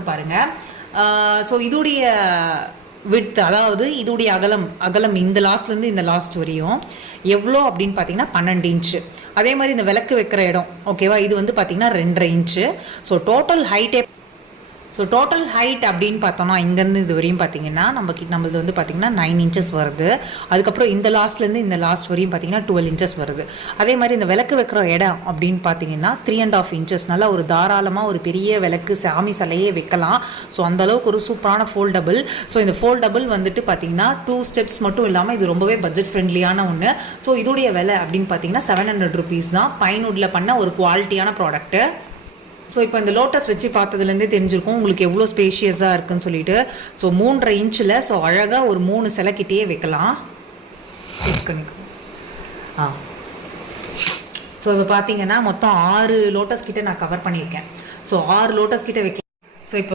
Mark பாருங்கள். So இதோடைய width, அதாவது இதோடைய அகலம் இந்த லாஸ்ட்லேருந்து இந்த லாஸ்ட் வரையும் எவ்வளோ அப்படின்னு பார்த்தீங்கன்னா 12 இன்ச்சு. அதே மாதிரி இந்த விளக்கு வைக்கிற இடம் ஓகேவா, இது வந்து பார்த்தீங்கன்னா 2.5 இன்ச்சு. ஸோ டோட்டல் ஹைட் அப்படின்னு பார்த்தோம்னா இங்கேருந்து இது வரையும் பார்த்தீங்கன்னா நம்மளது வந்து பார்த்தீங்கன்னா 9 இன்ச்சஸ் வருது. அதுக்கப்புறம் இந்த லாஸ்ட்லேருந்து இந்த லாஸ்ட் வரையும் பார்த்தீங்கன்னா 12 இன்ச்சஸ் வருது. அதே மாதிரி இந்த விளக்கு வைக்கிற இடம் அப்படின்னு பார்த்தீங்கன்னா 3.5 இன்ச்சஸ். நல்லா ஒரு தாராளமாக ஒரு பெரிய விளக்கு சாமி சிலையே வைக்கலாம். ஸோ அந்தளவுக்கு ஒரு சூப்பரான ஃபோல்டபுள். ஸோ இந்த ஃபோல்டபுள் வந்துட்டு பார்த்தீங்கன்னா 2 ஸ்டெப்ஸ் மட்டும் இல்லாமல் இது ரொம்பவே பட்ஜெட் ஃப்ரெண்ட்லியான ஒன்று. ஸோ இதோடைய விலை அப்படின்னு பார்த்தீங்கன்னா 700 rupees தான். பைன்வுட்டில் பண்ண ஒரு குவாலிட்டியான ப்ராடக்ட்டு. ஸோ இப்போ இந்த லோட்டஸ் வச்சு பார்த்ததுலேருந்தே தெரிஞ்சிருக்கும் உங்களுக்கு எவ்வளோ ஸ்பேஷியஸாக இருக்குன்னு சொல்லிட்டு. ஸோ 3.5 இன்ச்சில் ஸோ அழகாக ஒரு 3 சிலைக்கிட்டே வைக்கலாம். ஸோ இப்போ பார்த்தீங்கன்னா மொத்தம் 6 லோட்டஸ் கிட்ட நான் கவர் பண்ணியிருக்கேன். ஸோ 6 லோட்டஸ் கிட்ட வைக்கலாம். ஸோ இப்போ